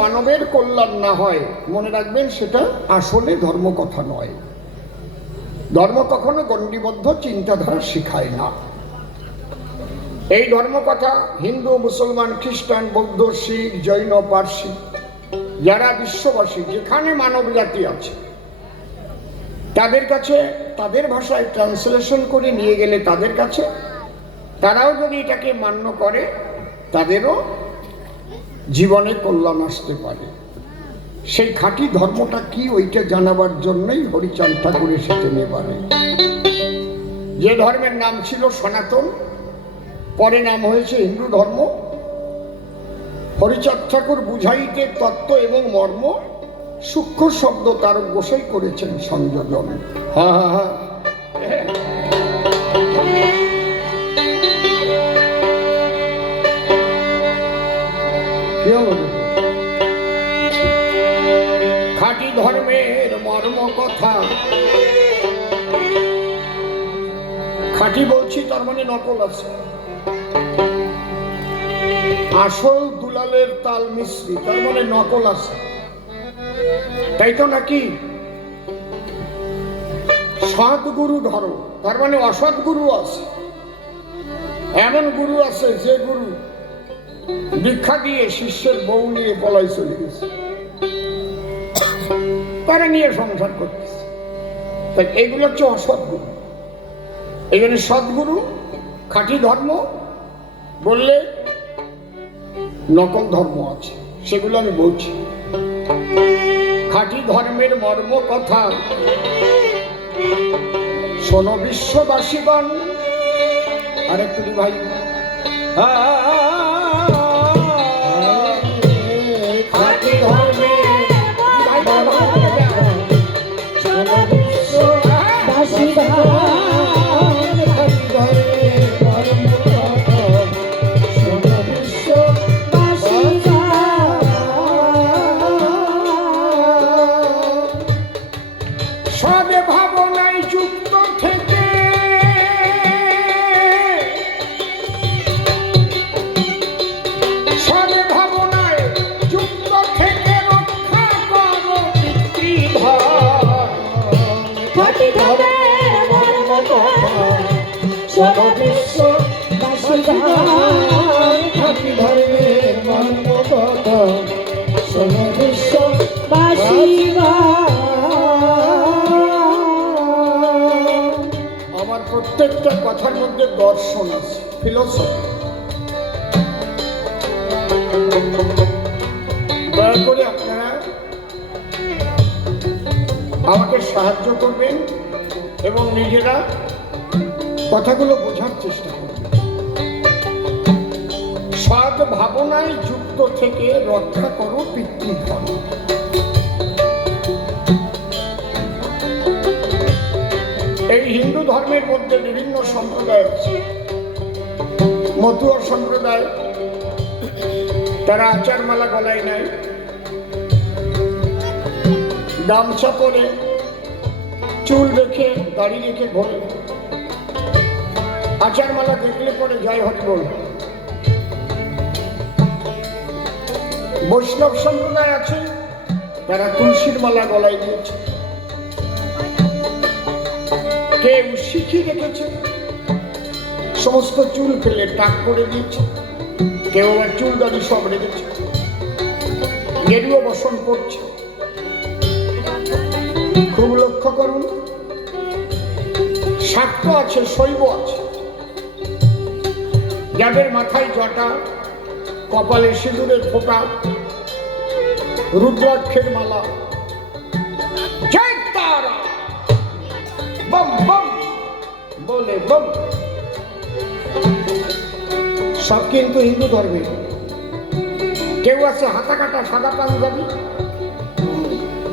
মানবের কল্যাণ না হয়, মনে রাখবেন সেটা আসলে ধর্ম কথা নয়। ধর্ম কখনো গণ্ডিবদ্ধ চিন্তাধারা শেখায় না। এই ধর্ম কথা হিন্দু, মুসলমান, খ্রিস্টান, বৌদ্ধ, শিখ, জৈন, পার্সি, যারা বিশ্ববাসী, যেখানে মানব জাতি আছে, তাদের কাছে, তাদের ভাষায় ট্রান্সলেশন করে নিয়ে গেলে তাদের কাছে, তারাও যদি এটাকে মান্য করে, তাদেরও জীবনে কল্যাণ আসতে পারে। সেই খাঁটি ধর্মটা কি, ওইটা জানাবার জন্যই হরিচাঁদ ঠাকুর এসেছেন এবারে। যে ধর্মের নাম ছিল সনাতন, পরে নাম হয়েছে হিন্দু ধর্ম। হরিচাঁদ ঠাকুর বুঝাইতে তত্ত্ব এবং মর্ম সূক্ষ্ম শব্দ তারক গোসাই করেছেন সংযোজন। হ্যাঁ হ্যাঁ হ্যাঁ, খাঁটি ধর্মের মর্ম কথা। খাঁটি বলছি তার মানে নকল আছে। আসল দুলালের তাল মিশ্রি, তার মানে নকল আছে, তাই তো নাকি? সৎ গুরু ধরো, তার মানে অসৎ গুরু আছে। এমন গুরু আছে যে গুরু দীক্ষা দিয়ে শিষ্যের বউ নিয়ে পলাই চলে গেছে, তারা নিয়ে সংসার করতেছে। তাই এগুলো হচ্ছে অসৎ গুরু। এই জন্য সৎগুরু, খাঁটি ধর্ম বললে নকল ধর্ম আছে, সেগুলো আমি বলছি। খাঁটি ধর্মের মর্ম কথা শোনো বিশ্ববাসীগণ। আরেকটু ভাই, খাঁটি ধর্মের শোনো বিশ্ববাসীগণ। আমার প্রত্যেকটা কথার মধ্যে দর্শন আছে, ফিলোসফি। দয়া করে আপনারা আমাকে সাহায্য করবেন এবং নিজেরা কথাগুলো বোঝার চেষ্টা করবেন। সৎ ভাবনায় যুক্ত থেকে রক্ষা করো পিতৃধন। এই হিন্দু ধর্মের মধ্যে বিভিন্ন সম্প্রদায় আছে। মতুয়া সম্প্রদায়, তারা আচারমালা গলায় নেয়, গামছা পরে, চুল রেখে, দাড়ি রেখে ঘোরে। আচারমালা দেখলে পরে জয় হরি বল। বৈষ্ণব সম্প্রদায় আছে, তারা তুলসীর মালা গলায় দিয়েছে। কেউ শিখি রেখেছে, সমস্ত চুল ফেলে টাক করে দিয়েছে। কেউ আবার চুল দাড়ি সব রেখেছে, গেরুয়া বসন করছে। খুব লক্ষ্য করুন, শাক্ত আছে, শৈব আছে। যাদের মাথায় জটা, কপালে সিঁদুরের ফোঁটা, রুদ্রাক্ষের মালা, জয় তারা বম বম বলে বম, সব কিন্তু হিন্দু ধর্মে। কেউ আছে হাতা কাটা সাদা পাঞ্জাবি,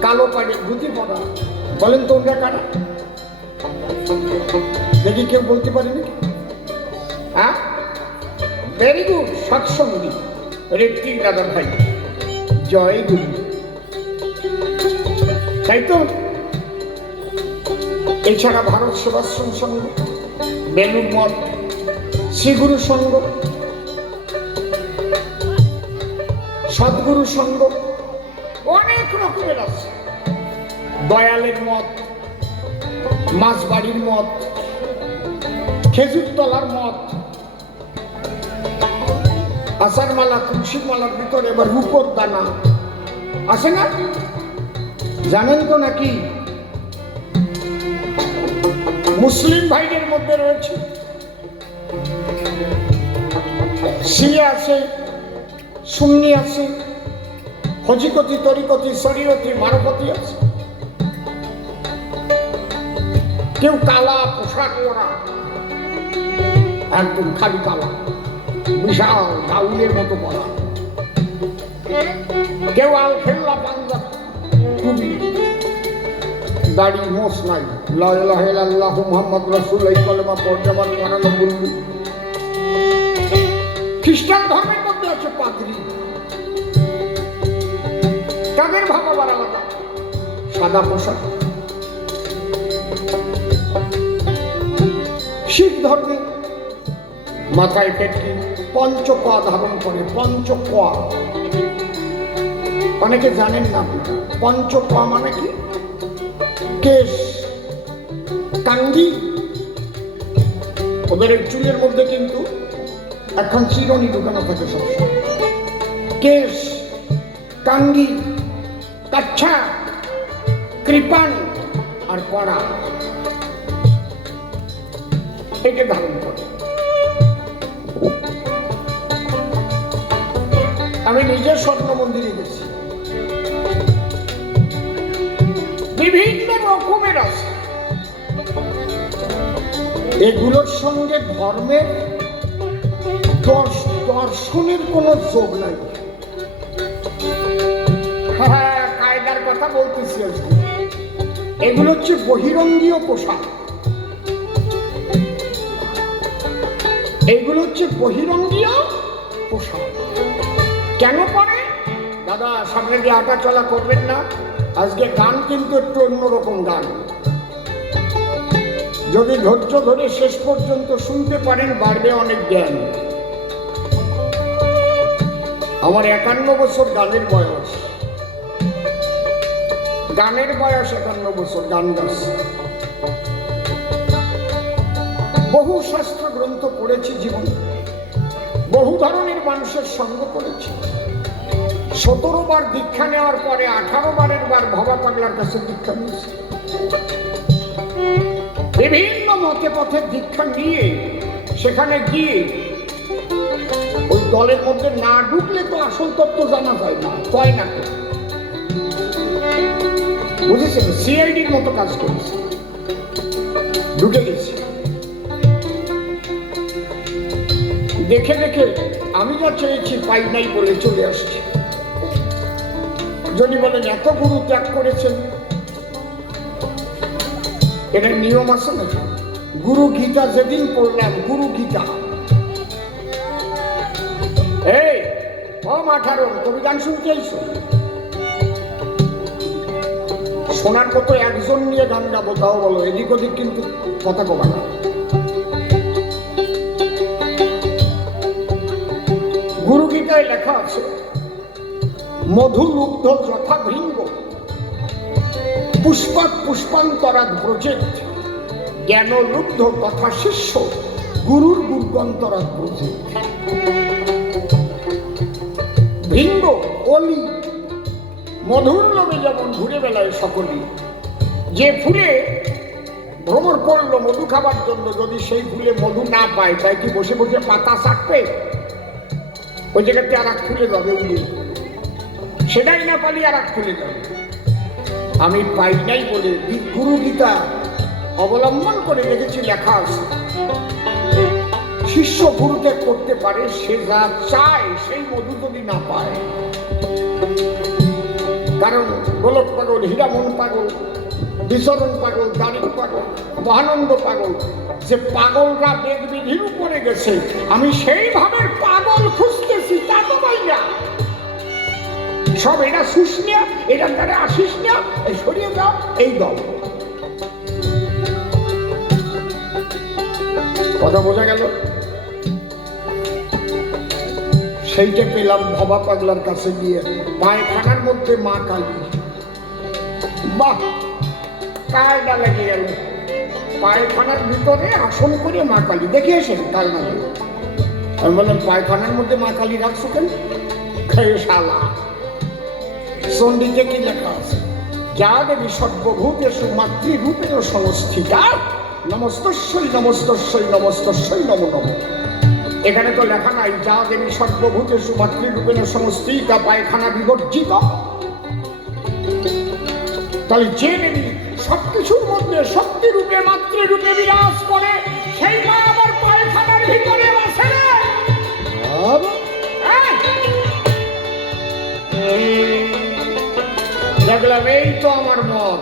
কালো পাড়ে ধুতি পরা, বলেন তো ওটা কারা? দেখি কেউ বলতে পারে নাকি? হ্যাঁ, ভেরি গুড, সৎসঙ্গী রেট্টিক দাদা ভাই, জয় গুরু। তাই তো? এছাড়া ভারত সেবাশ্রম সংঘ, বেলুর মঠ, শ্রীগুরু সংঘ, সদ্গুরু সঙ্গ অনেক রকমের আছে। দয়ালের মত, মাছবাড়ির মত, খেজুরতলার মত, আষাঢ় মালা, তুলসীর মালার ভিতরে এবার রূপর দানা আছে না, জানেন তো নাকি? মুসলিম ভাইদের মধ্যে রয়েছে, শিয়া আছে, সুন্নি আছে, হজিকতি, তরিকতি, শরীয়তি, মারফতি আছে। কেউ কালা পোশাক পরা, একদম খালি কালা, বিশাল গাউলের মতো পরা। কেউ আল খেল্লা পাঞ্জাব, খুবই দাড়ি মোষ নাই, লা ইলাহা ইল্লাল্লাহ মুহাম্মদ রাসূল এই কলেমা পর্যাবান করানো বলবি। খ্রিস্টান ধর্মের মধ্যে আছে পাদ্রী, তাদের ভাব আবার আলাদা, সাদা পোশাক। শিখ ধর্মে মাথায় ফেটকি, পঞ্চকোয়া ধারণ করে। পঞ্চকোয়া অনেকে জানেন না। পঞ্চকোয়া মানে কি? কেশ, কাঙ্গি, ওদের চুলের মধ্যে কিন্তু এখন চিরনি ঢুকানো থাকে সবসময়। কেশ, কাঙ্গি, কাচ্ছা, কৃপান আর পড়া, একে ধারণ করে। আমি নিজে স্বর্ণ মন্দিরে গেছি, বিভিন্ন রকমের আছে। এগুলোর সঙ্গে ধর্মের দর্শনের কোনো যোগ নাই। হ্যাঁ, কায়দার কথা বলতেছি আজকে। এগুলো হচ্ছে বহিরঙ্গীয় পোশাক, এগুলো হচ্ছে বহিরঙ্গীয় পোশাক। কেন পরে? দাদা সামনে দিয়ে হাঁটা চলা করবেন না, আজকে গান কিন্তু একটু অন্যরকম গান। যদি ধৈর্য ধরে শেষ পর্যন্ত শুনতে পারেন বাড়বে অনেক জ্ঞান। আমার 51 বছর গানের বয়স, গানের বয়স 51 বছর, গান গাচ্ছি। বহু শাস্ত্র গ্রন্থ পড়েছি জীবনে, বহু ধরনের মানুষের সঙ্গ করেছি। 17 বার দীক্ষা নেওয়ার পরে 18 বারের বার ভবা পাগলার কাছে দীক্ষা নিয়েছি। বিভিন্ন মতে পথে দীক্ষা নিয়ে সেখানে গিয়ে ওই দলের মধ্যে না ঢুকলে তো আসল তত্ত্ব জানা যায় না, কয় না তো, বুঝেছেন? সিআইডির মতো কাজ করেছে, ঢুকে গেছি। দেখে দেখে আমি যা চেয়েছি পাই নাই বলে চলে আসছি। যদি বলেন এত গুরু ত্যাগ করেছেন, এটার নিয়ম আছে না? গুরু গীতা যেদিন পড়লাম, গুরু গীতা, এই মাঠারণ কবি গান শুনতে আইছো? শোনার মতো একজন নিয়ে গান গাবো, তাও বলো, এদিক ওদিক কিন্তু কথা কবা না। গুরু গীতায় লেখা আছে, মধু লুব্ধ যথা ভৃঙ্গ, পুষ্পাৎ পুষ্পান্তরাৎ ব্রজেৎ, জ্ঞান লুব্ধ তথা শিষ্য, গুরুর গুর্গন্তরাৎ ব্রজেৎ। ভৃঙ্গ, অলি, মধুর লোভে যেমন ঘুরে বেড়ায় সকলেই। যে ফুলে ভ্রমর করলো মধু খাবার জন্য, যদি সেই ফুলে মধু না পায়, তাই কি বসে বসে পাতা চাটবে? ওই জায়গাতে আর এক ফুলে যাবে উনি, সেটাই না পালি আর এক ফুলে যাবে। আমি পাই নাই বলে গুরু গীতা অবলম্বন করে দেখেছি, লেখা আছে শিষ্য গুরুত্যাগ করতে পারে সে যা চায় সেই মধু যদি না পায়। কারণ গোলক পাগল, হীরামন পাগল, বিচরণ পাগল, দারিক পাগল, মহানন্দ পাগল, যে পাগলরা বেদ বিধির উপরে গেছে, আমি সেইভাবে পাগল খুঁজতেছি, তা তো পাই না। সব এটা শুস না, এটার দ্বারা আসিস না, এই সরিয়ে যাও, এই দল। কথা বোঝা গেল? সেইটা পেলাম ভবা পাগলার কাছে গিয়ে, পায়খানার মধ্যে মা কালী। বাহ, কায়দা লেগে গেল। পায়খানার ভিতরে আসন করে মা কালী দেখিয়েছেন কাল না। আমি বললাম পায়খানার মধ্যে মা কালী রাখছো কেন? শালা, চণ্ডীতে কি লেখা আছে? যা দেবী সর্বভূতেষু মাতৃরূপেণ সংস্থিতা নমস্তস্যৈ নমস্তস্যৈ নমস্তস্যৈ নমো নমঃ। এখানে তো লেখা নাই যা দেবী সর্বভূতেষু মাতৃরূপেণ সংস্থিতা পায়খানা বিবর্জিত। তাহলে যে দেবী সবকিছুর মধ্যে শক্তিরূপে মাতৃরূপে বিরাজ করে, সেই মা আবার পায়খানার ভিতরে বসে না। দেখলাম এই তো আমার মত,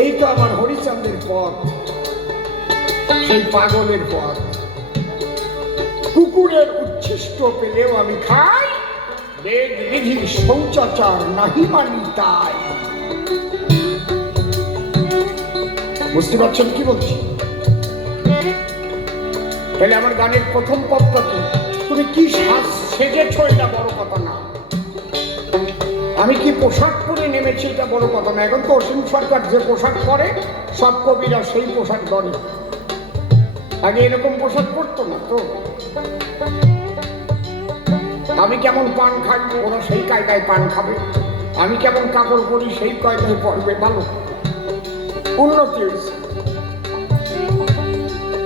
এই তো আমার হরিচাঁদের পথ, সেই পাগলের পথ। কুকুরের উচ্ছিষ্ট পেলেও আমি খাই, বেদ বিধি শৌচাচার নাহি মানি তাই। বুঝতে পারছেন কি বলছি? তাহলে আমার গানের প্রথম পদটা কি? তুমি কি সাজ সেজেছ এটা বড় কথা না, আমি কি পোশাক পরে নেমেছি এটা বড় কথা না। এখন তো অসীম সরকার যে পোশাক পরে সব কবিরা সেই পোশাক ধরে, আগে এরকম পোশাক পরতো না তো। আমি কেমন পান খাই ওরা সেই কায়দায় পান খাবে, আমি কেমন কাপড় পরি সেই কায়দায় পরবে। ভালো উন্নতি হয়েছে,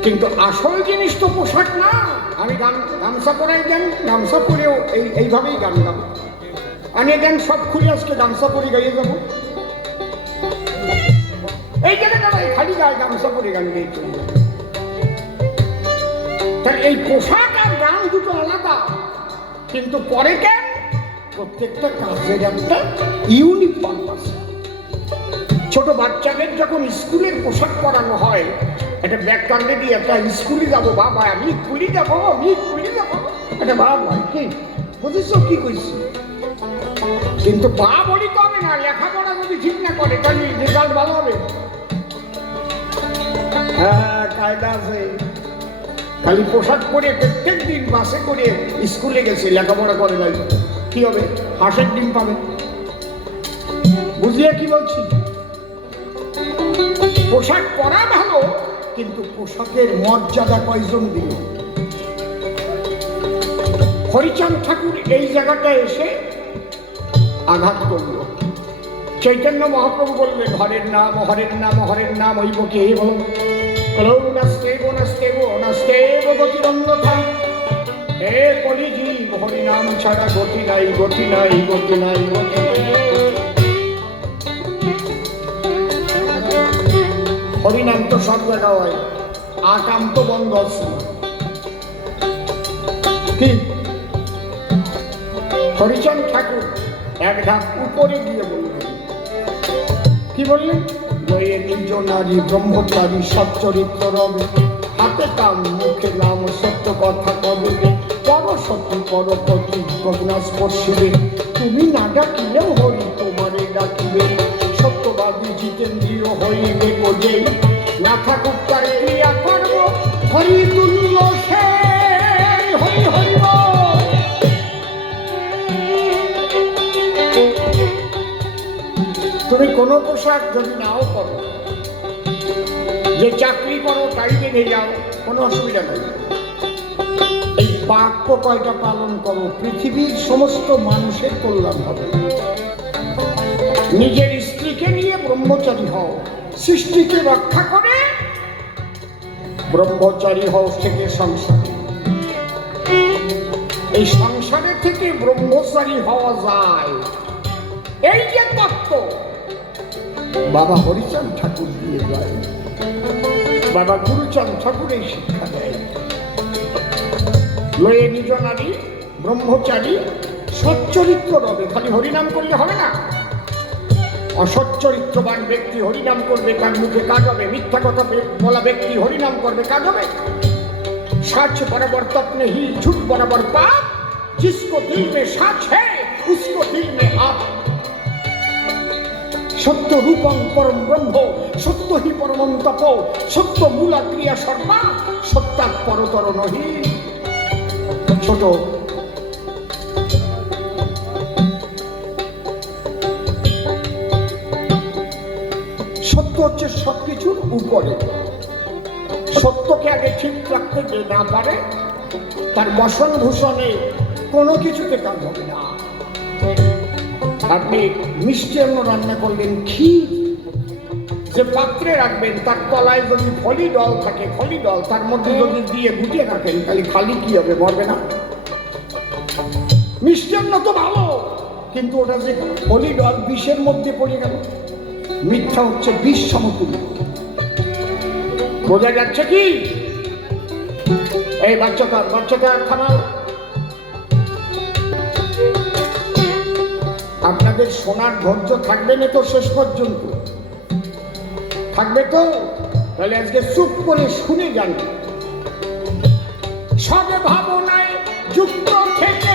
কিন্তু আসল জিনিস তো পোশাক না। আমি গামছা পরাই দেন, গামছা পরেও এইভাবেই গান গাবো। আমি দেন সব খুলে আজকে গামছা পরে গাইয়ে যাবো, এই জায়গাটা খালি গায়ে গামছা পরে গান গিয়ে চলে যাবো। তাহলে এই পোশাক আর গান দুটো আলাদা, কিন্তু পরে কেন? প্রত্যেকটা কাজের একটা ইউনিক পারপাস। ছোট বাচ্চাদের যখন স্কুলের পোশাক পরানো হয়, একটা ব্যাগ কান্দে দিয়ে একটা স্কুলে যাবো বাবা, আমি স্কুলে যাবো, আমি স্কুলে যাবো, একটা বাবা কি বুঝেছ কি কইছি? কিন্তু বা বলি তো হবে না, লেখাপড়া যদি ঠিক না করে তাহলে রেজাল্ট ভালো হবে? হ্যাঁ, কায়দা আছে। খালি পোশাক পরে প্রত্যেক দিন বাসে করে স্কুলে গেছে, লেখাপড়া করে নাই, কি হবে? হাঁসের ডিম পাবে। বুঝলিয়ে কি বলছি? পোশাক পরা ভালো, কিন্তু পোশাকের মর্যাদা কয়জন দিল? হরিচাঁদ ঠাকুর এই জায়গাটা এসে আঘাত করল। চৈতন্য মহাপ্রভু বললেন হরের নাম হরের নাম হরের নাম ওই বকে বলো নাস্তেব নাস্তেব নাস্তেব গতিরন্যথা। হে কলিজীব, হরিনাম ছাড়া গতি নাই, গতি নাই, গতি নাই, গতি নাই। হরিনাম তো সব জায়গা হয়, আকাম তো বন্ধ আছে। কি হরিচাঁদ ঠাকুর এক ধাপ উপরে গিয়ে বললেন, কি বললেন? বইয়ে নিজ নারী ব্রহ্মচারী সচ্চরিত্র রবে, হাতে কাম মুখে নাম সত্য কথা কবে, পর সত্যি পর প্রতি গগনা স্পর্শিবে, তুমি না ডাকিলেও হরি তোমারে ডাকিবে, সত্যবাদী জিতেন্দ্রীয় হইবে কোজেই, না থাকুক তার ক্রিয়া কর্ম, হরি তুল্য সে হরি হরিব। তুমি কোনো পোশাক যদি নাও করো, যে চাকরি করো তাই বেঁধে যাও, কোনো অসুবিধা নেই। এই বাক্য কয়টা পালন করো, পৃথিবীর সমস্ত মানুষের কল্যাণ হবে। নিজের স্ত্রীকে নিয়ে ব্রহ্মচারী হও, সৃষ্টিকে রক্ষা করে ব্রহ্মচারী হও থেকে সংসারে। এই সংসারে থেকে ব্রহ্মচারী হওয়া যায়, এই যে তত্ত্ব বাবা হরিচাঁদ ঠাকুর দিয়ে যায়, বাবা গুরুচাঁদ ঠাকুর এই শিক্ষা দেয়। লয়ে নিজ নারী ব্রহ্মচারী সচ্চরিত্র রবে। খালি হরিনাম করলে হবে না, অসচ্চরিত্রবান ব্যক্তি হরিনাম করবে, তার মুখে কাজ হবে। মিথ্যা কথা বলা ব্যক্তি হরিনাম করবে, কাজ হবে। सच बराबर तप नहीं, झूठ बराबर पाप, जिसको दिल में सच है उसको दिल में आप। सत्य रूपं परम ब्रह्म, सत्य ही परमं तपो, सत्य मूला क्रिया सर्वा, सत्यात् परतर नहीं। ছোট সত্য হচ্ছে সবকিছুর উপরে। সত্যকে আগে ঠিক রাখতে যে না পারে তার বসন ভূষণে কোনো কিছুতে কাজ হবে না। আপনি মিষ্টান্ন রান্না করলেন, ক্ষীর যে পাত্রে রাখবেন তার তলায় যদি ফলি ডল থাকে, ফলি ডল তার মধ্যে যদি দিয়ে গুটিয়ে রাখেন তাহলে খালি কি হবে? মরবে না? মিষ্টান্ন তো ভালো, কিন্তু ওটা যে ফলি ডল বিষের মধ্যে পড়ে গেল। মিথ্যা হচ্ছে বিষ সমতুল্য। বোঝা যাচ্ছে কি? এই বাচ্চাটা থামাও। আপনাদের শোনার ধৈর্য থাকবে না তো শেষ পর্যন্ত? থাকবে তো? তাহলে আজকে চুপ করে শুনে যান। সবে ভাবনায় যুক্ত থেকে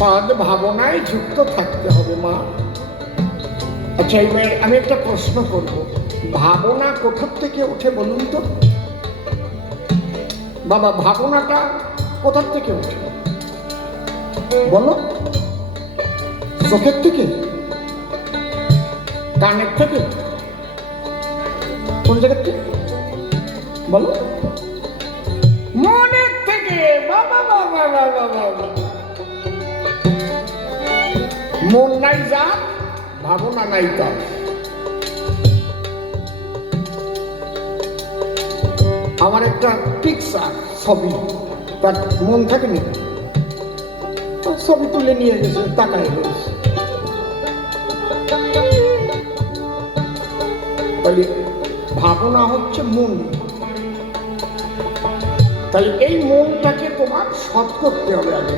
সদ ভাবনায় যুক্ত থাকতে হবে মা। আচ্ছা, এবার আমি একটা প্রশ্ন করব, ভাবনা কোথার থেকে ওঠে বলুন তো? বাবা, ভাবনাটা কোথার থেকে ওঠে বলো? চোখের থেকে? কানের থেকে? কোন জায়গার থেকে বলো? মনের থেকে। বাবা বাবা বাবা বাবা, মন নাই যা, ভাবনা নাই তা। আমার একটা পিকচার ছবি, তার মন থাকেনি, ছবি তুলে নিয়ে গেছে, তাকায় রয়েছে। ভাবনা হচ্ছে মন। তাই এই মনটাকে তোমার সৎ করতে হবে আগে।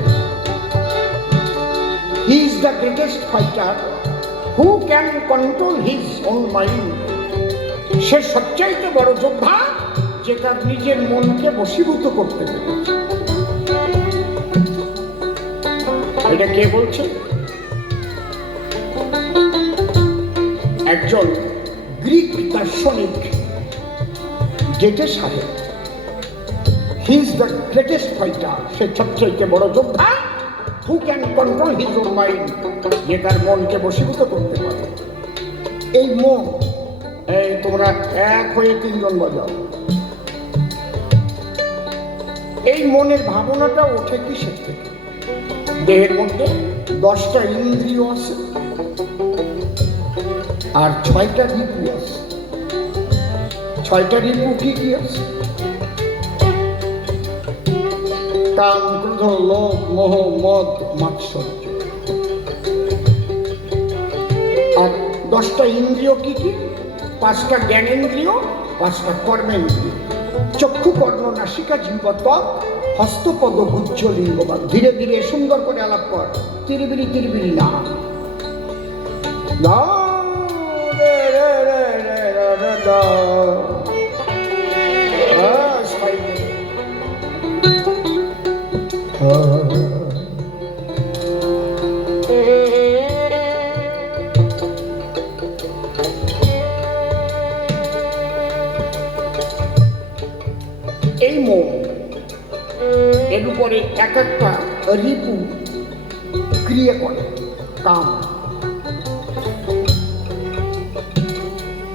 He is the greatest fighter who can control his own mind. সে সবচাইতে বড় যোদ্ধা যে তার নিজের মনকে বশীভূত করতে পেরেছে। এটা কে বলছে? একজন গ্রিক দার্শনিক গেটে সাহেব। He is the greatest fighter, সে সবচাইতে বড় যোদ্ধা who can control his own mind, যে তার মনকে বশীভূত করতে পারে। এই মন, এই তোমরা এক হয়ে তিনজন বাজাও। এই মনের ভাবনাটা ওঠে কিসের থেকে? দেহের মধ্যে 10টা ইন্দ্রিয় আছে আর 6টা রিপু আছে। 6টা রিপু কি কি আছে? কাম, ক্রোধ, লোভ, মোহ, মদ, মাৎসর্য। আর 10টা ইন্দ্রিয় কি কি? 5টা জ্ঞানেন্দ্রিয়, 5টা কর্মেন্দ্রিয়। চক্ষু, কর্ণ, নাসিকা, জিহ্বা, ত্বক, হস্তপদ, গুচ্ছ, লিঙ্গবাদ। ধীরে ধীরে সুন্দর করে আলাপ কর, তিরিবিরি তিরিবিরি না। এই মন, এর উপরে এক একটা রিপু ক্রিয়া করে। কাম,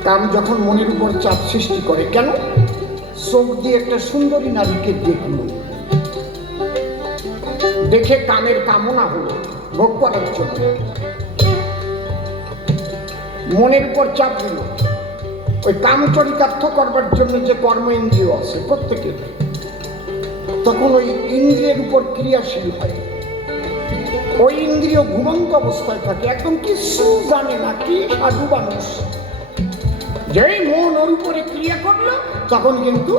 কাম যখন মনের উপর চাপ সৃষ্টি করে, কেন? চোখ দিয়ে একটা সুন্দরী নারীকে দেখলো, দেখে কামের কামনা হলো ভোগ করার জন্য, মনের উপর চাপ দিল। ওই কাম চরিতার্থ করবার জন্য যে কর্ম ইন্দ্রিয় আছে প্রত্যেকের, তখন ওই ইন্দ্রিয়ের উপর ক্রিয়াশীল হয়। ওই ইন্দ্রিয় ঘুমন্ত অবস্থায় থাকে, একদম কিছু জানে না, কি সাধু মানুষ। যেই মন ওর উপরে ক্রিয়া করলো তখন কিন্তু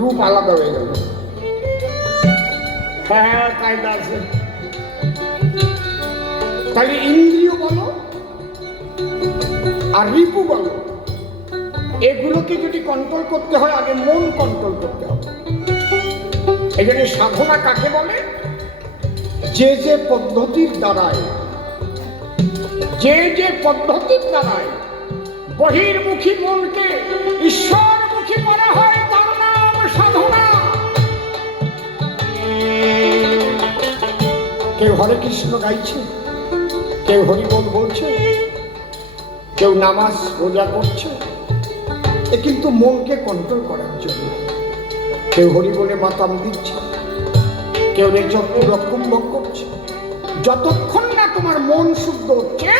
রূপ আলাদা হয়ে গেল। হ্যাঁ, কায়দা আছে। তাহলে ইন্দ্রিয় বলো আর রিপু বলো, এগুলোকে যদি কন্ট্রোল করতে হয় আগে মন কন্ট্রোল করতে হবে। এই জন্য সাধনা কাকে বলে? যে যে পদ্ধতির দ্বারায় বহির্মুখী মনকে ঈশ্বরমুখী করা হয় তার নাম সাধনা। কেউ হরে কৃষ্ণ গাইছে, কেউ হরিবোল বলছে, কেউ নামাজ রোজা করছে, এ কিন্তু মনকে কন্ট্রোল করার জন্য। কেউ হরিবোলে মাতাম দিচ্ছে, কেউ রকুম্ভ করছে। যতক্ষণ না তোমার মন শুদ্ধ হচ্ছে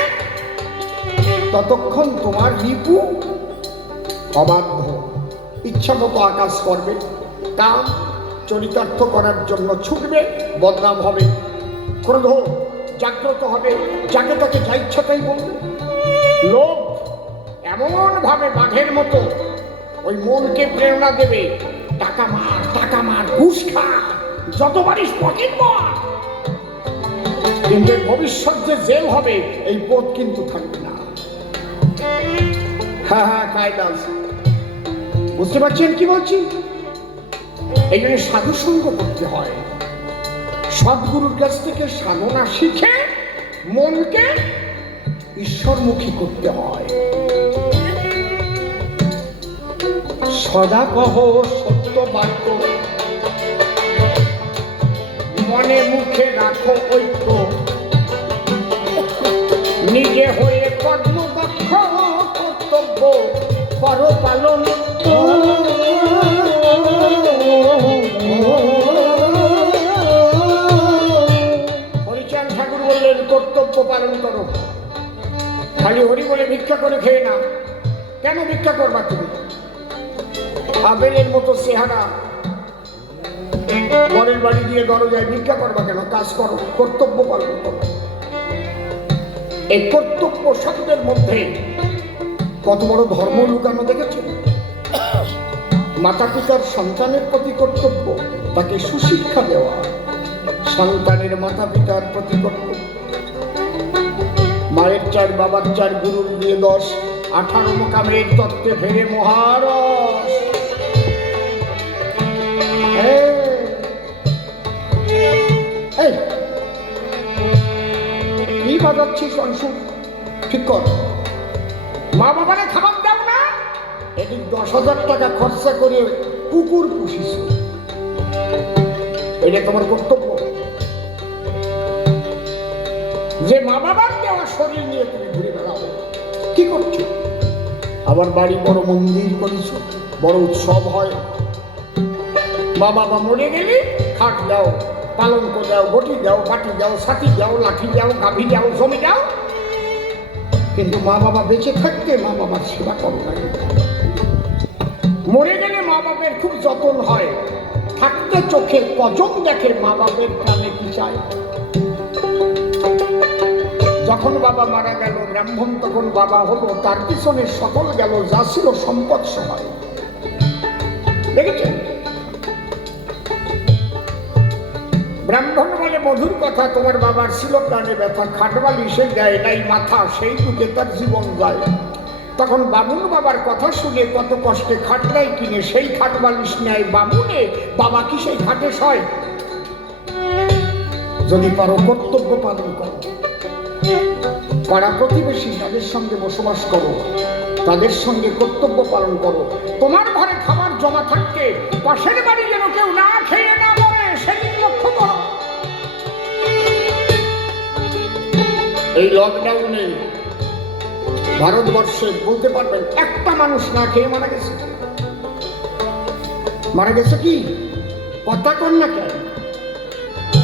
ততক্ষণ তোমার রিপু অবাধ্য, ইচ্ছা মতো আকাশ করবে, কাম চরিতার্থ করার জন্য ছুটবে, বদনাম হবে, ক্রোধ জাগ্রত হবে, যাকে তাকে যা ইচ্ছা তাই বলবে। লোভ এমন ভাবে বাঘের মতো ওই মনকে প্রেরণা দেবে, টাকা মার, ঘুষ খা, যত পারিস পকেট মার। কিন্তু ভবিষ্যৎ যে জেল হবে এই বোধ কিন্তু থাকবে না। হ্যাঁ, কায়দা আছে। বুঝতে পারছেন কি বলছি? এই জন্য সাধু সঙ্গ করতে হয়, সদ্গুরুর কাছ থেকে সাধনা শিখে মনকে ঈশ্বরমুখী করতে হয়। সদা কহ সত্য বাক্য, মনে মুখে রাখো ঐক্য, নিজে হয়ে কর্মদক্ষ, কর্তব্য করো পালন। হরিচাঁদ ঠাকুর বললেন কর্তব্য পালন করো, খালি হরি বলে ভিক্ষা করে খেয়ে না। কেন ভিক্ষা করবা তুমি? আবেলের মতো চেহারা, পরের বাড়ি দিয়ে দরজায় ভিক্ষা করবা কেন? কাজ করো, কর্তব্য পালন করো। এই কর্তব্য শব্দের মধ্যে কত বড় ধর্ম লুকানো দেখেছেন? মাতা পিতার সন্তানের প্রতি কর্তব্য, তাকে সুশিক্ষা দেওয়া, সন্তানের মাতা পিতার প্রতি কর্তব্য। মায়ের চার, বাবার চার, গুরুর দিয়ে 10, 18 মোকামের তত্ত্বে ফেরে মহারস। কি বাজাচ্ছিস অংশুর? ঠিক কর। মা বাবারে খাবার দাও না, এদিক 10,000 টাকা খরচা করে কুকুর পুষিস, এটা তোমার কর্তব্য? যে মা বাবার দেওয়া শরীর নিয়ে তুমি ঘুরে বেড়াও, কি করছো? আবার বাড়ি বড় মন্দির করেছ, বড় উৎসব হয়। মা বাবা মরে গেলে খাট দাও, পালঙ্ক দাও, বটি দাও, বাটি দাও, ছাতি দাও, লাঠি দাও, গাভী দাও, জমি দাও। কিন্তু মা বাবা বেঁচে থাকতে মা বাবার সেবা করো না। মরে গেলে মা বাবার খুব যত্ন হয়, থাকতে চোখে কজন দেখে মা বাবার প্রাণে কি চায়। যখন বাবা মারা গেল, ব্রাহ্মণ তখন বাবা হলো, তার পিছনে সকল গেল যা ছিল সম্পদ সবাই। দেখেছেন? ব্রাহ্মণ বলে মধুর কথা, তোমার বাবার ছিল প্রাণে ব্যথা, খাটবালি সে দেয় নাই মাথা, সেই দুঃখে তার জীবন যায়। তখন বামুন বাবার কথা শুনে কত কষ্টে খাটলাই কিনে সেই খাটবালিশ নেয় বামুনে, বাবা কি সেই খাটে শয়? যদি পারো কর্তব্য পালন করো, পাড়া প্রতিবেশী যাদের সঙ্গে বসবাস করো তাদের সঙ্গে কর্তব্য পালন করো। তোমার ঘরে খাবার জমা থাকতে পাশের বাড়ি যেন কেউ না খেয়ে না মরে, সেদিন লক্ষ্য করো। এই লকডাউনে ভারতবর্ষে বলতে পারবেন একটা মানুষ না খেয়ে মারা গেছে? মারা গেছে কি? কথা কন না কেন?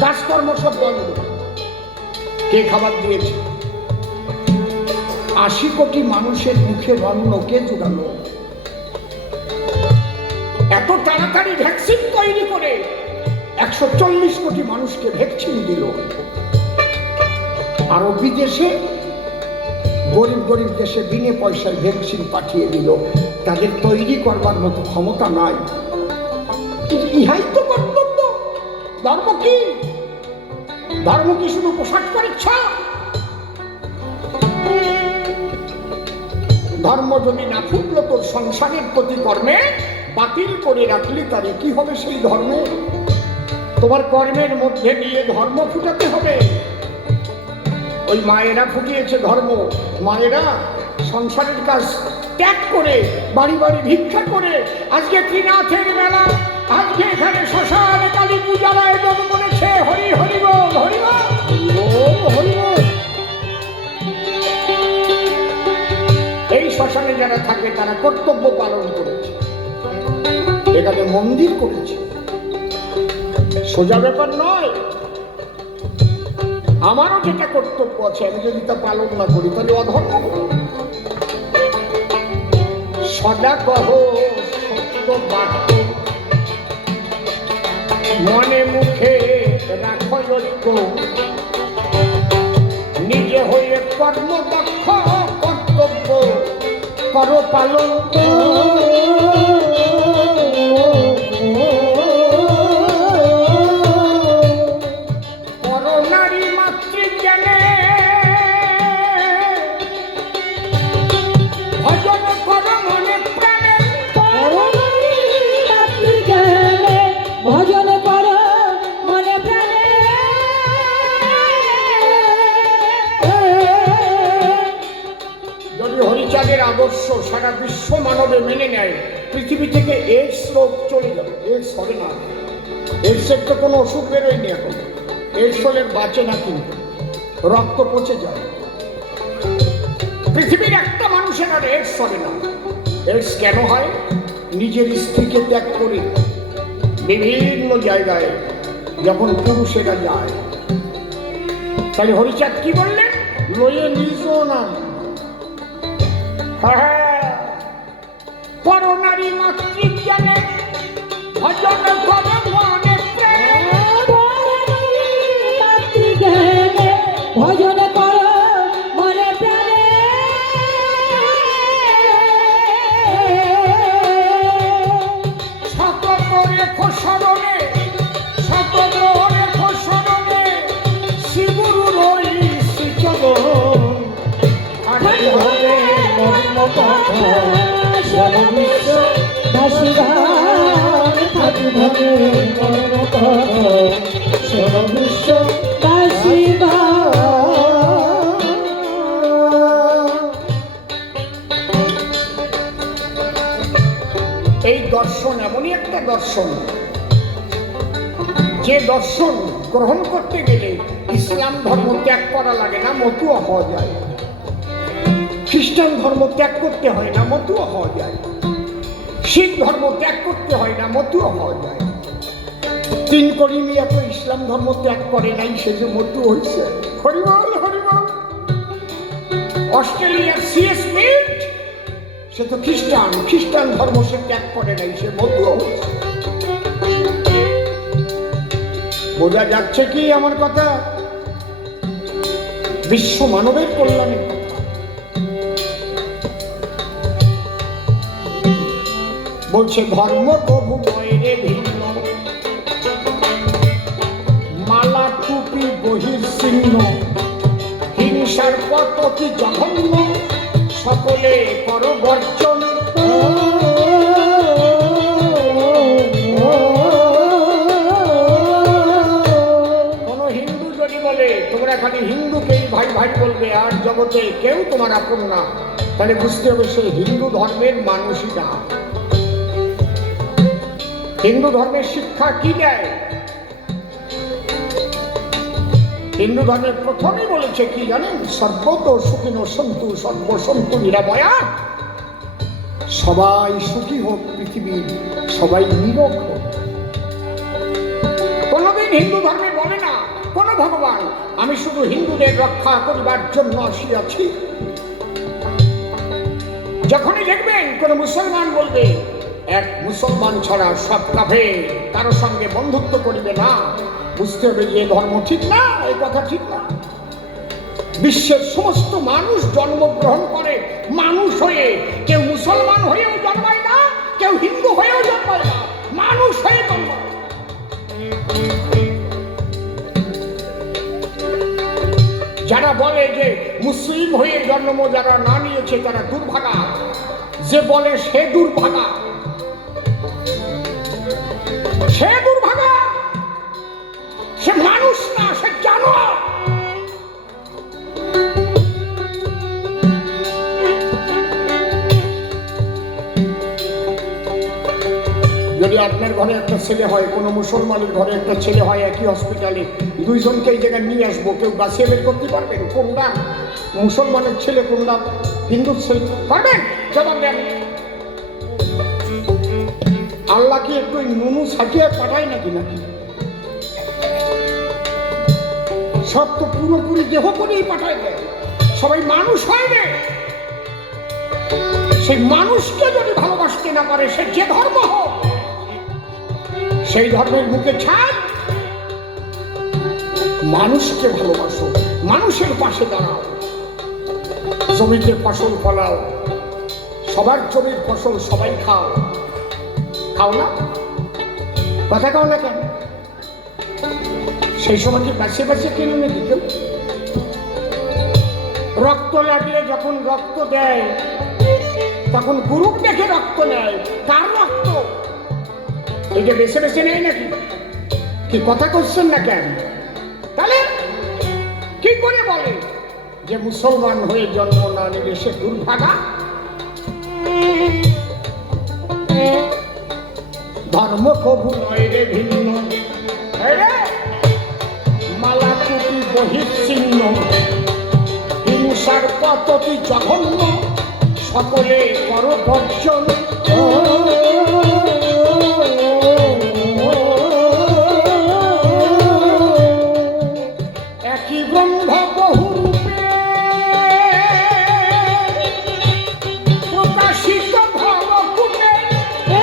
কাজকর্ম সব বন্ধ। কে খাবার দিয়েছে? 80 কোটি মানুষের মুখে অন্ন কে জোগালো? এত তাড়াতাড়ি ভ্যাকসিন তৈরি করে 140 কোটি মানুষকে ভ্যাকসিন দিল। আরো বিদেশে গরিব গরিব দেশে বিনে পয়সায় ভ্যাকসিন পাঠিয়ে দিল। তাদের তৈরি করবার মতো ক্ষমতা নাই। ইহাই তো কর্তব্য। ধর্ম কি? ধর্ম কি শুধু পোশাক পরিচ্ছা? ধর্ম যদি না ফুটলো তোর সংসারের প্রতি কর্মে, বাতিল করে রাখলি তারে কি হবে সেই ধর্মে? তোমার কর্মের মধ্যে দিয়ে ধর্ম ফুটাতে হবে। ওই মায়েরা ফুটিয়েছে ধর্ম। মায়েরা সংসারের কাজ ত্যাগ করে বাড়ি বাড়ি ভিক্ষা করে আজকে ত্রিনাথের মেলা, আজকে এখানে শ্মশান কালী পূজার আয়োজন করেছে। হরি হরি বল, হরি বল, হরি বল। এই শ্মশানে যারা থাকে তারা কর্তব্য পালন করেছে, এখানে মন্দির করেছে। সোজা ব্যাপার নয়। আমারও যেটা কর্তব্য আছে, আমি যদি তা পালন না করি তাহলে অধর্ম। সদা কহ সত্য বাক্য, মনে মুখে রাখো ঐক্য, নিজে হয়ে কর্মদক্ষ, কর্তব্য করো পালন। আদর্শ সারা বিশ্ব মানবে মেনে নেয়, পৃথিবী থেকে এইডস রোগ চলে যাবে। এইডস হবে না। এইডসের তো কোনো ওষুধ বেরোয়নি এখন। এইডস হলে বাঁচে না, কিন্তু রক্ত পচে যায়। পৃথিবীর একটা মানুষের আর এইডস হবে না। এইডস কেন হয়? নিজের স্ত্রীকে ত্যাগ করে বিভিন্ন জায়গায় যখন পুরুষেরা যায়। তাহলে হরিচাঁদ কি বললেন? লয়ে নিজ না, করোনারি মাতৃজ্ঞানে ভজন কর মনে প্রেম, মাতৃজ্ঞানে ভজন কর মনে প্রেমে, সতত রেখো স্মরণে, সতত রেখো স্মরণে শিবগুরুর ওই শ্রীচরণ। এই দর্শন এমনই একটা দর্শন, যে দর্শন গ্রহণ করতে গেলে ইসলাম ধর্ম ত্যাগ করা লাগে না, মতুয়া হওয়া যায়। খ্রিস্টান ধর্ম ত্যাগ করতে হয় না, মতুয়া হওয়া যায়। শিখ ধর্ম ত্যাগ করতে হয় না, মতুয়া হওয়া যায়। তিন করিমিয়া তো ইসলাম ধর্ম ত্যাগ করে নাই, সে যে মতু হয়েছে। হরিবল, হরিবল। অস্ট্রেলিয়ার সিএস মিল্ট, সে তো খ্রিস্টান, খ্রিস্টান ধর্ম সে ত্যাগ করে নাই, সে মতুয়া হয়েছে। বোঝা যাচ্ছে কি আমার কথা? বিশ্ব মানবের কল্যাণের কথা। বলছে ধর্ম প্রভু নয়রে ভিন্ন, মালা টুপি বহির চিহ্ন, হিংসার পথ অতি জঘন্য, সকলে কর বর্জন। কোন হিন্দু যদি বলে তোমরা খালি হিন্দুকেই ভাই ভাই বলবে আর জগতে কেউ তোমার আপন না, তাহলে বুঝতে হবে সে হিন্দু ধর্মের মানুষই না। হিন্দু ধর্মের শিক্ষা কি দেয়? হিন্দু ধর্মের প্রথমেই বলেছে কি জানেন? সর্বত সুখিনো সন্তু, সর্বসন্তু নিরাময়া। সবাই সুখী হোক পৃথিবীর, সবাই নিরোগ হোক। কোনদিন হিন্দু ধর্মে বলে না কোন ভগবান আমি শুধু হিন্দুদের রক্ষা করিবার জন্য আসিয়াছি। যখনই দেখবেন কোন মুসলমান বলবে এক মুসলমান ছাড়া সব কাফের, কারো সঙ্গে বন্ধুত্ব করিবে না, বুঝতে হবে যে ধর্ম ঠিক না, এই কথা ঠিক না। বিশ্বের সমস্ত মানুষ জন্মগ্রহণ করে মানুষ হয়ে, কেউ মুসলমান হয়েও জন্মায় না, কেউ হিন্দু হয়েও জন্মায় না, মানুষ হয়ে জন্মায়। মুসলিম হয়ে জন্ম যারা না নিয়েছে তারা দুর্ভাগা, যে বলে সে দুর্ভাগা, সে দুর্ভাগা, সে মানুষ না, সে জানোয়ার। যদি আপনার ঘরে একটা ছেলে হয়, কোনো মুসলমানের ঘরে একটা ছেলে হয়, একই হসপিটালে দুইজনকে এই জায়গায় নিয়ে আসবো, কেউ বাঁচিয়ে বের করতে পারবেন কোনটা মুসলমানের ছেলে কোনটা হিন্দুর ছেলে? পারবেন? জবাব দেন। আল্লাহ কি একটু নুনু সাজিয়ে পাঠায় নাকি? নাকি সব তো পুরোপুরি দেহ করেই পাঠায় দেয়। সবাই মানুষ হয় না। সেই মানুষকে যদি ভালোবাসতে না পারে, সে যে ধর্ম হোক, সেই ধর্মের মুখে ছাড়। মানুষকে ভালোবাসো, মানুষের পাশে দাঁড়াও, জমিতে ফসল ফলাও, সবার জমির ফসল সবাই খাও। খাও না? কথা খাও না কেন? সেই সময় কি বাঁচিয়ে বাঁচিয়ে কেন নাকি কেউ? রক্ত লাগলে যখন রক্ত দেয় তখন গ্রুপ দেখে রক্ত নেয়। কার রক্ত? এটা বেছে বেছে নেয় নাকি? কি কথা করছেন না কেন? তাহলে কি করে বলে যে মুসলমান হয়ে জন্ম না নিলে সে দুর্ভাগা? ধর্ম কভু নয় রে ভিন্ন, মালাকুটি বহিচ্ছিন্ন, হিংসার পততি জঘন্য, সকলে কর বর্জন। একই ব্রহ্ম বহু রূপে প্রকাশিত ভবকূপে,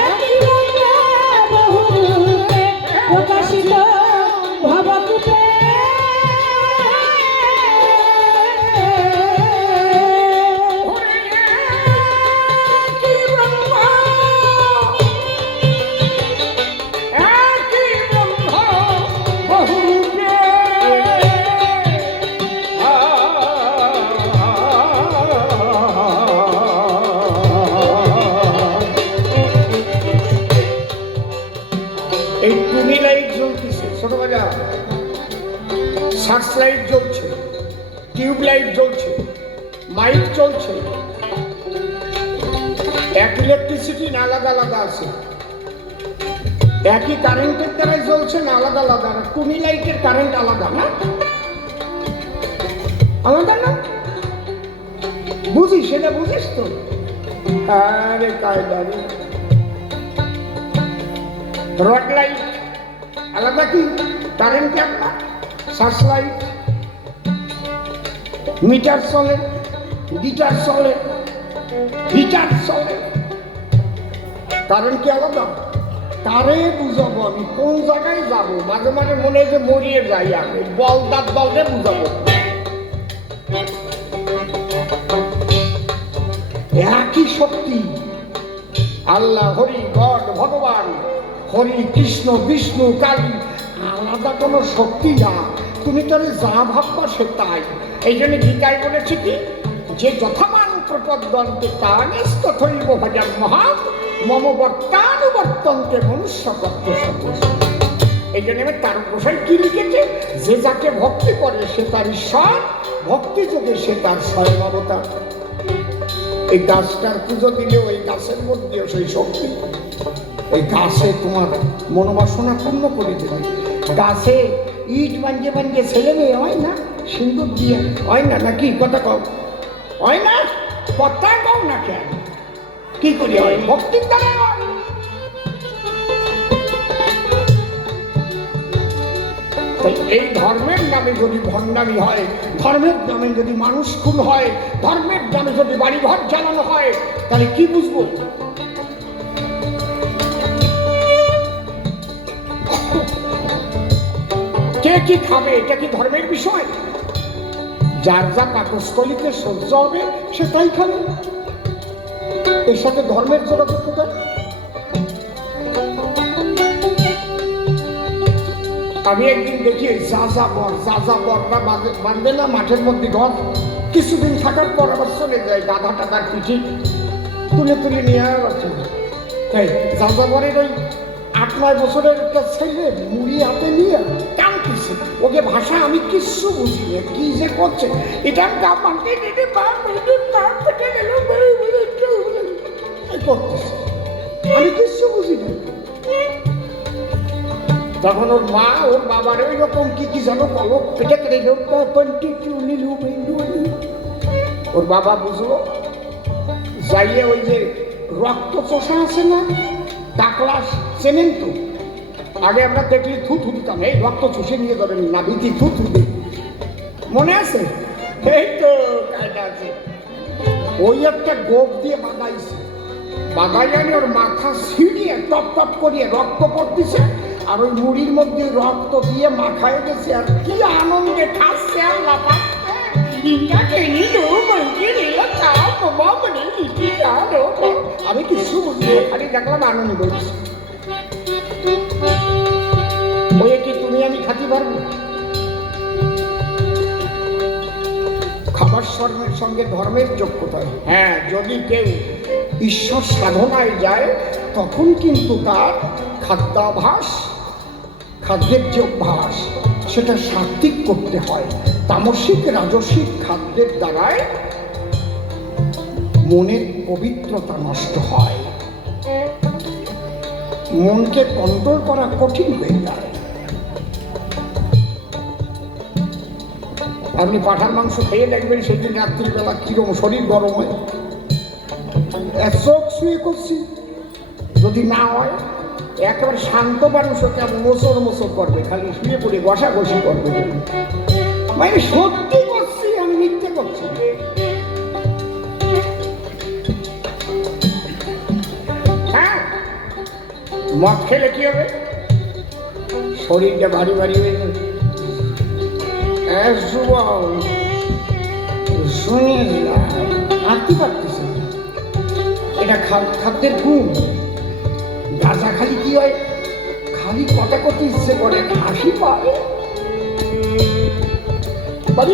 একই ব্রহ্ম বহু রূপে প্রকাশিত ভবকূপে, এই টুনি লাইট জ্বলতেছে, ছোট বাজা সার্চ লাইট জ্বলছে, টিউব লাইট জ্বলছে, মাইক চলছে, এক ইলেকট্রিসিটি না আলাদা আলাদা আছে, একই কারেন্টের দ্বারাই জ্বলছে না আলাদা আলাদা? টুনি লাইটের কারেন্ট আলাদা না? আলাদা না? বুঝিস? সেটা বুঝিস তো? আরে কায়দা রে। রড লাইট আলাদা কি? কারেন্ট একটা, সার্চ লাইট, মিটার চলে, গিটার চলে, হিটার চলে, কারেন্ট কি আলাদা? কারে বুঝাবো আমি? কোন জায়গায় যাবো? মাঝে মাঝে মনে হয় যে মরিয়ে যাই আমি, বলদার দলকে বুঝাবো। একই শক্তি, আল্লাহ, হরি, গড, ভগবান, হরি, কৃষ্ণ, বিষ্ণু, কালী, আলাদা কোনো শক্তি না। তুমি তাহলে যা ভাববা সে তাই। এই জন্য গীতায় বলেছে কি, যে যথামান প্রপদ্যন্তে তানেস্তথৈব ভজন মহান মম বর্তানুবর্তন্তে মনুষ্য কর্ত সদস্য। এই জন্য আমি তার গোসাই কি লিখেছে, যে যাকে ভক্তি করে সে তার ঈশ্বর, ভক্তি যোগে সে তার স্বয়ং অবতার। এই গাছটার পুজো দিলে ওই গাছের মধ্যেও সেই শক্তি। ওই গাছে তোমার মনোবাসনা পূর্ণ করে দেবে। গাছে ইট বাঞ্জে বাঞ্জে ছেলে মেয়ে হয় না, সিন্দুর দিয়ে হয় না? নাকি কথা কও? হয় না? কথা কও না কেন? কি করি হয়? ভক্তির দ্বারা হয়। তাই এই ধর্মের নামে যদি ভণ্ডামি হয়, ধর্মের নামে যদি মানুষ খুন হয়, ধর্মের নামে যদি বাড়িঘর জ্বালানো হয়, তাহলে কি বুঝবো? কে কি খাবে এটা কি ধর্মের বিষয়? যার যা পাকস্থলীতে সহ্য হবে সে তাই খাবে। এর সাথে ধর্মের যোগাযোগ কোথায়? আমি একদিন দেখি যা যা বররা বাঁধে না মাঠের মধ্যে ঘর, কিছুদিন থাকার পর আবার চলে যায়, গাধা টাকার পিঠে তুলে তুলে নিয়ে আবার চলে। তাই যাযাবরের ওই 8-9 বছরের একটা ছেলে মুড়ি হাতে নিয়ে টানতেছে, ওকে ভাষা আমি কিচ্ছু বুঝি না, কি যে করছে, এটা করতেছে, আমি কিচ্ছু বুঝি না। তখন ওর মা ওর বাবার ওই রকম কি জানো বলো, এটা কেটে ওর বাবা বুঝলো, যাইয়ে ওই যে রক্ত চোষা আছে না, টাকলা চেনেন তো, আগে আমরা দেখলি থুথু দিতাম, এই রক্ত চুষে নিয়ে যাবেন না, ভীতি থুথু দিই, মনে আছে? এই তো কায়দা আছে। ওই একটা গোপ দিয়ে বাঁধাইছে, বাঁধাইয়ানি ওর মাথা ছিঁড়িয়ে টপ টপ করিয়ে রক্ত পড়তেছে, আর ওই মুড়ির মধ্যে রক্ত দিয়ে মাখায় গেছে, আর কি আনন্দে খাচ্ছে আর লাফাচ্ছে। আমি কিছু বুঝি না, খালি দেখলাম আনন্দ হচ্ছে। ওই কি তুমি আমি খাতে পারবো? খাবার শর্মের সঙ্গে ধর্মের যোগ্যতা, হ্যাঁ, যদি কেউ ঈশ্বর সাধনায় যায় তখন কিন্তু তার খাদ্যাভ্যাস, খাদ্যের যে অভ্যাস সেটা সাত্ত্বিক করতে হয়। তামসিক রাজসিক খাদ্যের দ্বারায় মনের পবিত্রতা নষ্ট হয়, মনকে কন্ট্রোল করা কঠিন হয়ে যায়। আপনি পাঁঠার মাংস খেয়ে দেখবেন সেদিন রাত্রিবেলা কিরকম শরীর গরম হয়, চোখ শুয়ে করছি, যদি না হয় একেবারে শান্ত মানুষ কেমন মোচর মোচর করবে, খালি শুয়ে পড়ে ঘষাঘষি করবে, মানে সত্যি করছি, আমি মিথ্যে করছি। হ্যাঁ, মদ খেলে কি হবে? শরীরটা ভারী ভারী হয়ে যাবে। শুনে হাঁটতে পারতেছে, এটা খাদ্যের গুণ। গাঁজা খালি কি হয়, খালি কথা করতে ইচ্ছে করে, হাসি পায়,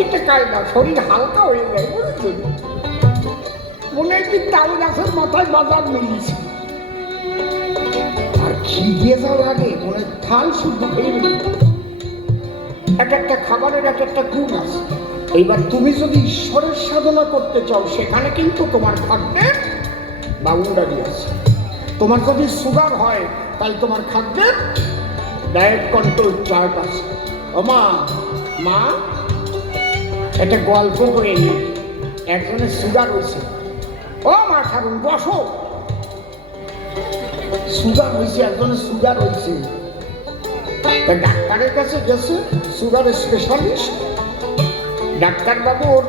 একটা কায়দা, শরীর হালকা হয়ে যায়, বুঝেছেন? মনে হয় কি তাল গাছের মাথায় বাজার মিলিয়েছে, আর খিদে যাওয়ার আগে মনে থাল শুদ্ধ খেয়ে নিল। একটা খাবারের একটা গুণ আছে। এইবার তুমি যদি ঈশ্বরের সাধনা করতে চাও, সেখানে কিন্তু তোমার খাদ্যের বাউন্ডারি আছে। তোমার যদি সুগার হয়, তাই তোমার খাদ্যের ডায়েট কন্ট্রোল চার্ট আছে। ও মা, মা একটা গল্প করে নি, একজনের সুগার হয়েছে। ও মা ঠাকুর বসো, সুগার হয়েছে, একজনের সুগার হয়েছে, ডাক্তারের কাছে গেছে, সুগারের স্পেশালিস্ট। ডাক্তারবাবু ওর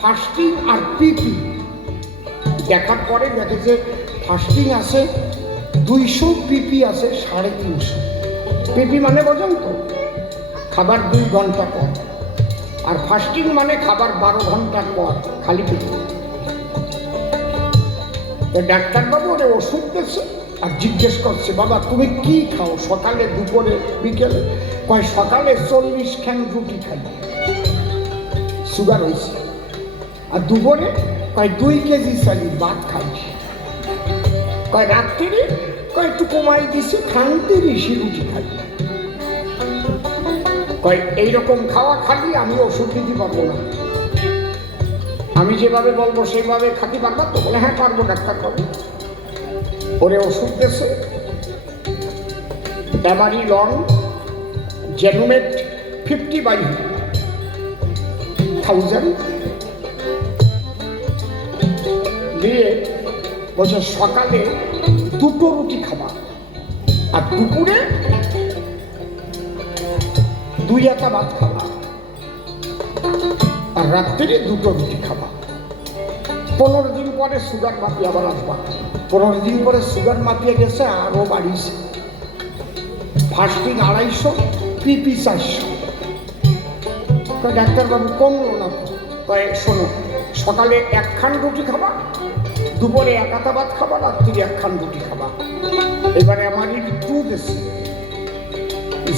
ফাস্টিং আর পিপি দেখার পরে দেখেছে ফাস্টিং আছে 200, পিপি আছে 350। পিপি মানে বোঝেন তো, খাবার 2 ঘন্টা পর, আর ফাস্টিং মানে খাবার 12 ঘন্টার পর খালি পিপি। ডাক্তারবাবু ওরে ওষুধ দিয়েছে আর জিজ্ঞেস করছে, বাবা তুমি কি খাও সকালে, দুপুরে, বিকেলে? কয় সকালে 40 খান রুটি খাই, সুগার হয়েছে, আর দুপুরে কয় 2 কেজি চালি ভাত খাই, কয় রাত্রি কয় একটু কমাই দিছে, 30 রুটি খাই, কয় এইরকম খাওয়া খালি আমি ওষুধ দিতে পারবো না, আমি যেভাবে বলবো সেভাবে খাতে পারবো তো? বলে হ্যাঁ পারবো ডাক্তার, পারবো। ওরে ওষুধ দিয়েছে, ড্যামারিলন জেনুমেট 50/1000 দিয়ে বলছে সকালে 2টো রুটি খাবা, আর দুপুরে 2 আটা ভাত খাবা, আর রাত্রে 2টো রুটি খাবা। 15 দিন পরে সুগার মাপিয়ে আবার আসবা। 15 দিন পরে সুগার মাপিয়ে গেছে, আরো বাড়িয়েছে। ফাস্টিং 250, পিপি 400। ডাক্তারবাবু কমলো না, কয় শোনো, সকালে 1 খান রুটি খাবা, দুপুরে 1 আটা ভাত খাবা, রাত্রি 1 খান রুটি খাবা। এবারে আমার একটু দিয়েছে,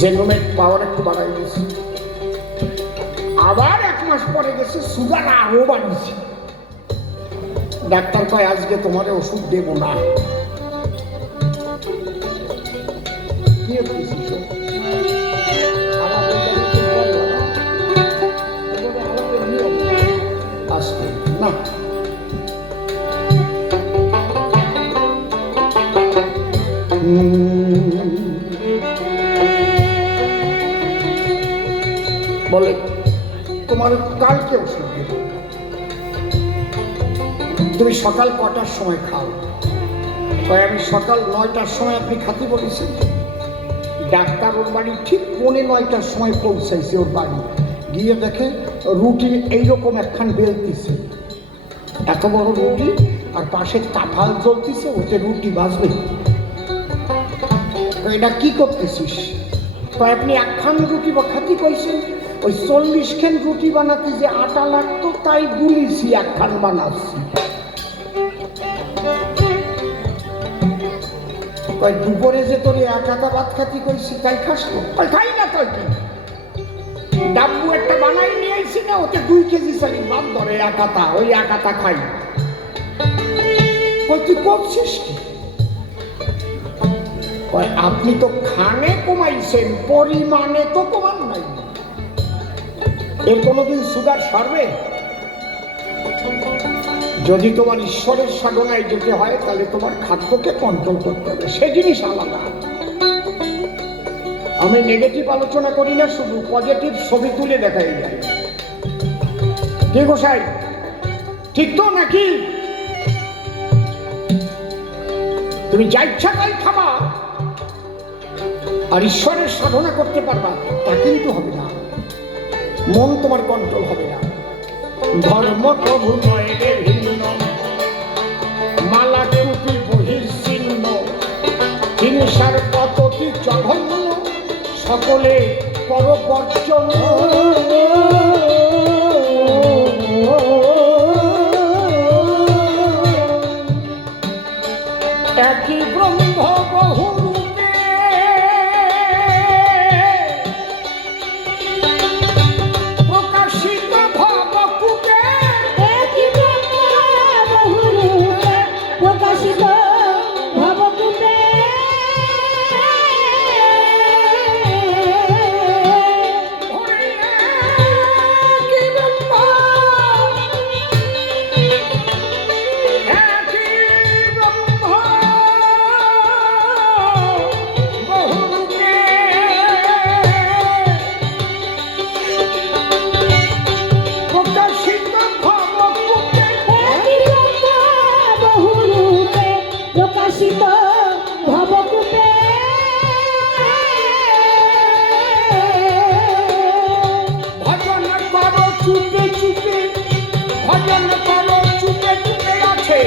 জেনোমেট পাওয়ার একটু বাড়াই দিয়েছে, আবার 1 মাস পরে গেছে সুগার আরো বাড়ছে। ডাক্তার কয় আজকে তোমার ওষুধ দেবো না। কি হচ্ছিস? আসবে না। বলে তোমার কালকে ওষুধ দেব, তুমি সকাল কটার সময় খাও? আমি সকাল 9টার সময় আপনি খাতে বলেছেন। ডাক্তার ওর বাড়ি ঠিক 9:45টার সময় পৌঁছাইছে ওর বাড়ি। গিয়ে দেখে রুটি এইরকম একখান বেলতিছে, এত বড় রুটি, আর পাশে কাঁঠাল জ্বলতিছে, ওতে রুটি বাজবে। এটা কি করতেছিস? আপনি একখান রুটি বা খাতি কইছেন, ওই 40 খান রুটি বানাতে যে আটা লাগতো তাই গুলিছি, একখান বানাচ্ছি। দুপুরে যে তোর একাটা ভাত খাতি কইছি তাই খাস তো? খাই না। তাই কি ডাব্বু একটা বানাই নিয়ে আইছি না, ওতে 2 কেজি চালি ভাত ধরে একাটা, ওই একাটা খাই। তুই করছিস কি? আপনি তো খানে কমাইছেন, পরিমাণে তো কমান নাই। এর কোনোদিন সুগার সারবে? যদি তোমার ঈশ্বরের সাধনায় যেতে হয় তাহলে তোমার খাদ্যকে কন্ট্রোল করতে হবে, সে জিনিস আলাদা। আমি নেগেটিভ আলোচনা করি না, শুধু পজিটিভ ছবি তুলে দেখাই যায়। কি গোসাই, ঠিক তো নাকি? তুমি যা ইচ্ছা তাই খাবা আর ঈশ্বরের সাধনা করতে পারবা, তা কিন্তু হবে না। মন তোমার কন্ট্রোল হবে না। ধর্ম প্রভু নয় রে ভিন্ন, মালা টুপি বহির চিহ্ন, হিংসার পদ্ধতি জঘন্য, সকলে পরবর্জন। একই ব্রহ্ম বহু রূপে, প্রকাশিত ভাবকূপে। একই ব্রহ্ম বহু রূপে, প্রকাশিত ভাবকূপে। প্রকাশিত ভাবকূপে। ভজন করো চুপে চুপে, ভজন করো চুপে চুপে, আছে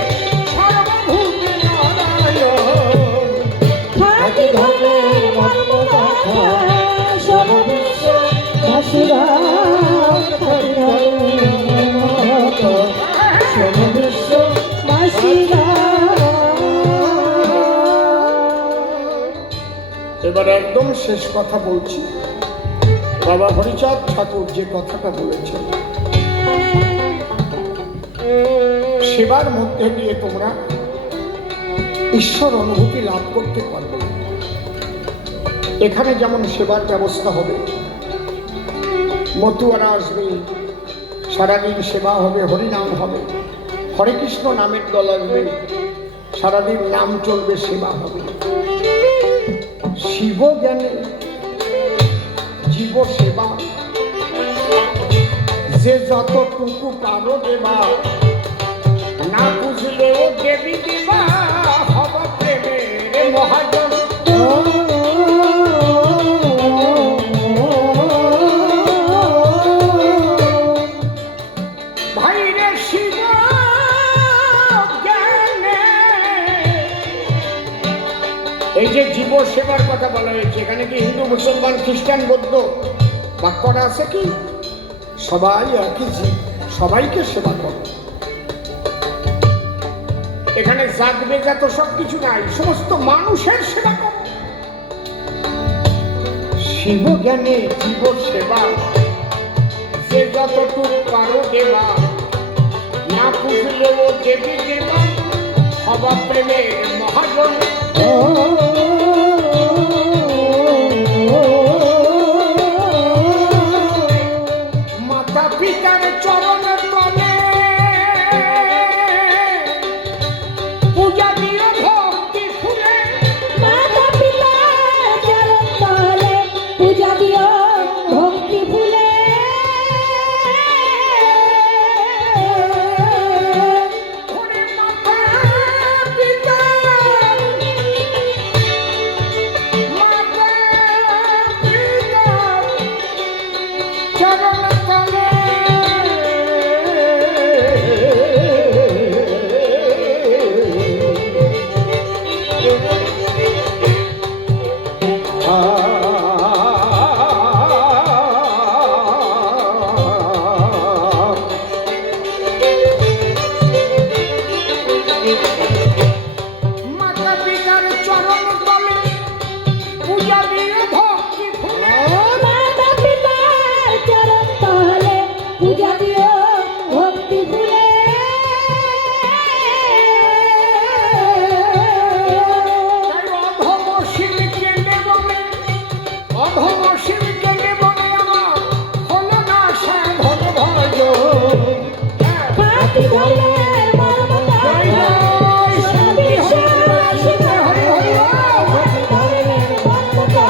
সর্বভূতে নারায়ণ। খাঁটি ধর্মের মর্ম কথা সর্ববিশ্ব বাসীরা, খাঁটি ধর্মের মর্ম কথা সর্ববিশ্ব বাসীরা। এবার একদম শেষ কথা বলছি। বাবা হরিচাঁদ ঠাকুর যে কথাটা বলেছেন, সেবার মধ্যে দিয়ে তোমরা ঈশ্বর অনুভূতি লাভ করতে পারবে। এখানে যেমন সেবার ব্যবস্থা হবে, মতুয়ারা আসবে, সারাদিন সেবা হবে, হরিনাম হবে, হরে কৃষ্ণ নামের দল আসবে, সারাদিন নাম চলবে, সেবা হবে। শিব জ্ঞানে জীব সেবা, যে যতটুকু পারো দেবা, না বুঝলেও দেবী দেবা, হব প্রেমের মহাজন। ভাইরে শিব জ্ঞানে, এই যে জীব সেবার কথা বলা হয়েছে, এখানে কি হিন্দু মুসলমান খ্রিস্টান বৌদ্ধ বাক্যটা আছে কি? সবাই একই জীব, সবাইকে সেবা করো। এখানে জাত বেজাত সবকিছু নাই, সমস্ত মানুষের সেবা করো। শিব জ্ঞানে জীব সেবা, যে যতটুকু পারো দেবা, না পুষলেও দেবী দেবা, হবা প্রেমের মহাজন। মাতা পিতার চরণ তলে পূজা দিও ভক্তি ফুলে। মাতা পিতার চরণ তলে পূজা দিও ভক্তি ফুলে। ওরে মাতা পিতা, মাতা পিতা চরণ তলে মাতা পিতার চরণ তলে পূজা দিও ভক্তি ফুলে। মাতা পিতার চরণ তলে পূজা দিও ভক্তি ফুলে। তাই অধম শিবকে নেবনে, অধম শিবকে নেবনে আমার হলো না সাধন ভজ। পাপি ধর্মের মর্ম কথা শোনো বিশ্বাসী হরি হরি পাপি ধর্মের মর্ম কথা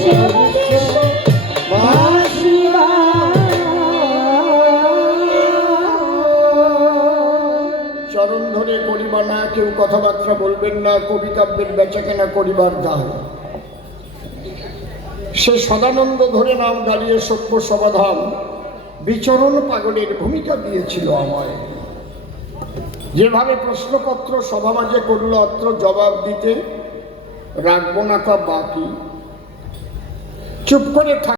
শোনো বিশ্বাসী। চরণ ধরে করিবা না, কেউ কথাবার্তা বলবেন না, কবিকাব্যের বেচাকেনা করিবার দায়। সে সদানন্দ ধরে নাম দাঁড়িয়ে সভ্য সমাধান বিচরণ পাগলের ভূমিকা দিয়েছিল আমায়। যেভাবে প্রশ্নপত্র সভা মাঝে করল, অত্র জবাব দিতে রাখবো না তা বাকি, চুপ করে থাক।